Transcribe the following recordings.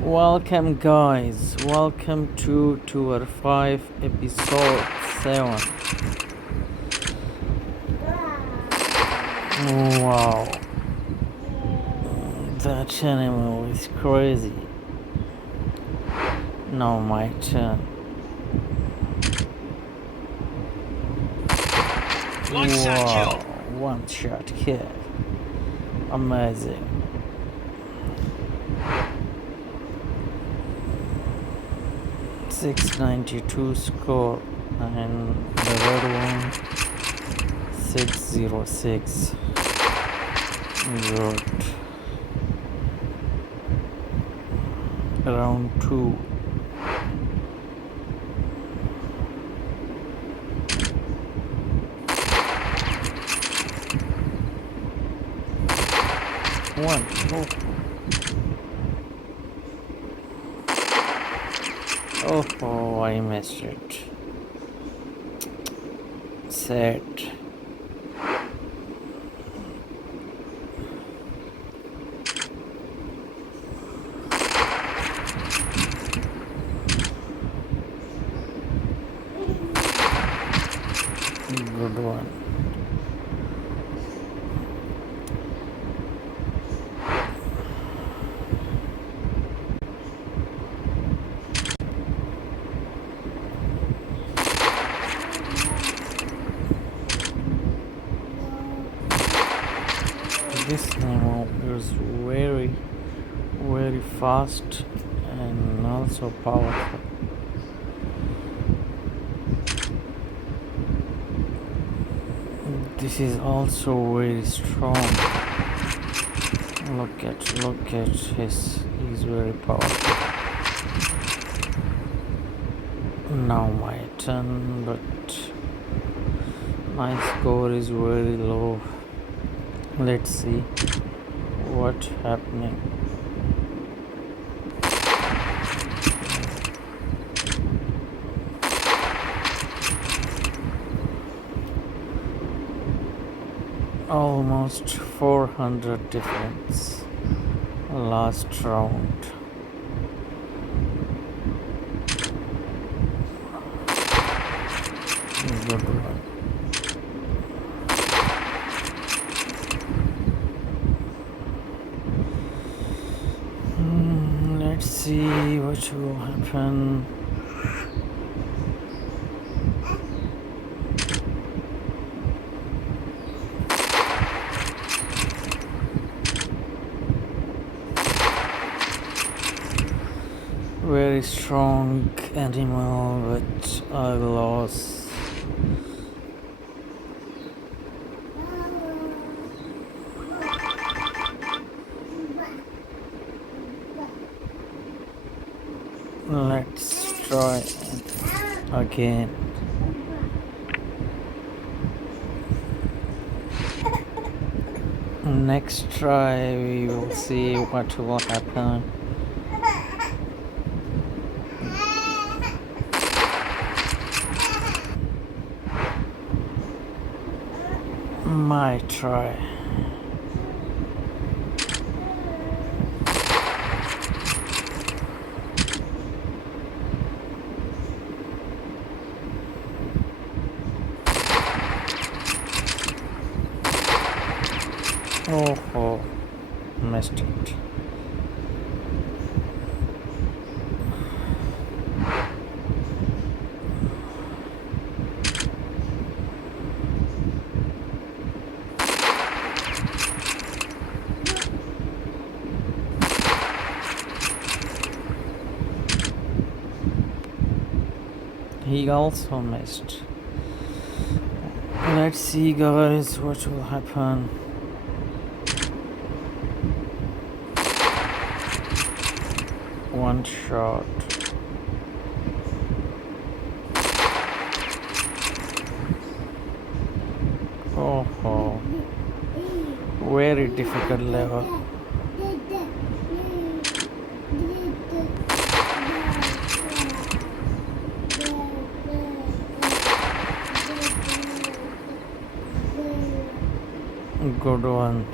Welcome, guys. Welcome to Tour 5, Episode 7. Wow, that animal is crazy. Now my turn. Wow, one shot kill. Amazing. .692 score, and the red one 606. Good. Round 2. One. Oh, I missed it. Sad. Good one. This animal is very, very fast and also powerful. This is also very strong. Look at he's very powerful. Now my turn, but my score is very low. Let's see what's happening. Almost 400 difference. Last round. Good one. Let's see what will happen. Very strong animal, but I lost. Let's try again. Next try, we will see what will happen. My try. Oh, missed it. He also missed. Let's see, guys, what will happen. One shot. Oh, very difficult level. Good one.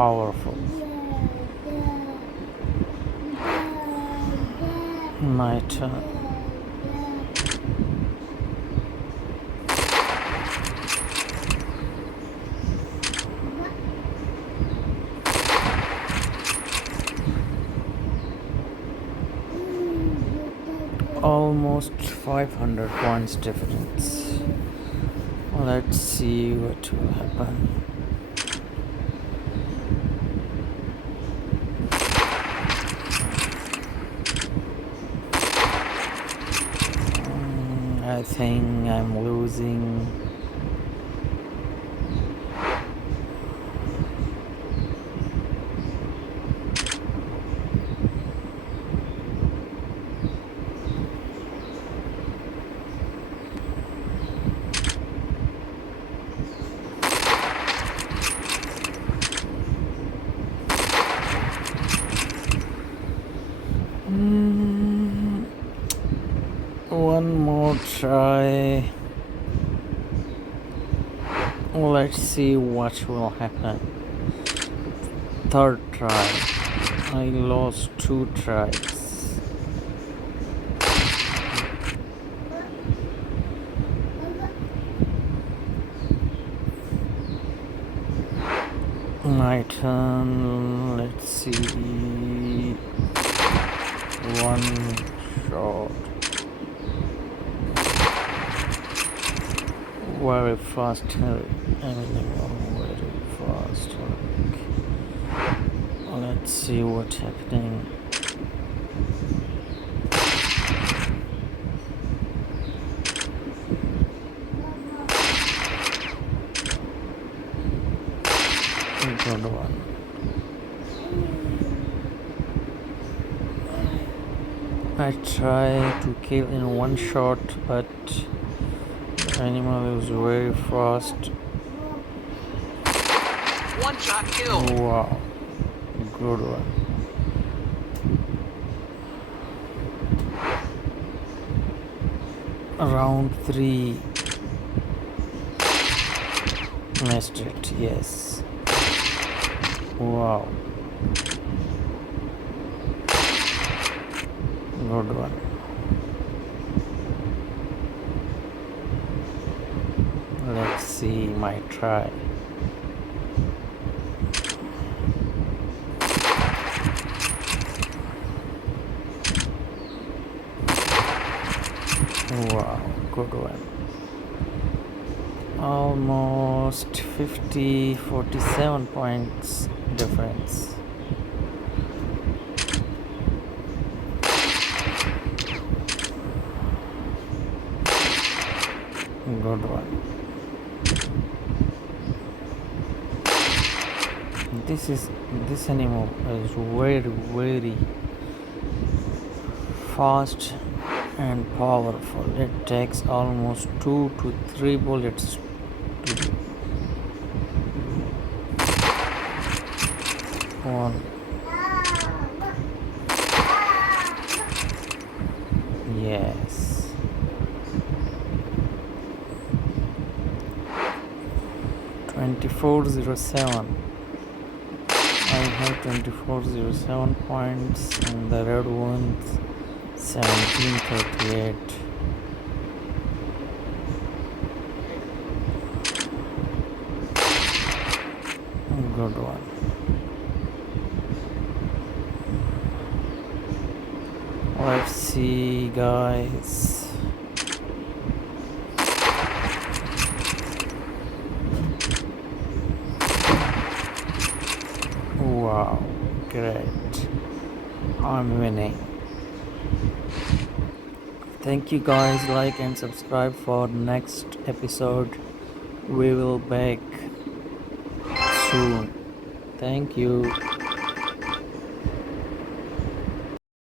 powerful. My turn. Almost 500 points difference. Let's see what will happen. I think I'm losing. One more try. Let's see what will happen. Third try. I lost 2 tries. My turn. Let's see. One shot. Very fast. Everything very fast. Okay. Let's see what's happening. Good one. I try to kill in one shot, but the animal is very fast. One shot kill. Wow, good one. Round 3. Missed it, yes. Wow. Good one. Let's see my try. Wow, good one. Almost 47 points difference. Good one. This animal is very fast and powerful. It takes almost 2 to 3 bullets to do. One. Yes. $24.07. I have 2407 points and the red ones 1738. Good one. Let's see, guys. Wow, great. I'm winning. Thank you guys, like and subscribe for next episode. We will back soon. Thank you.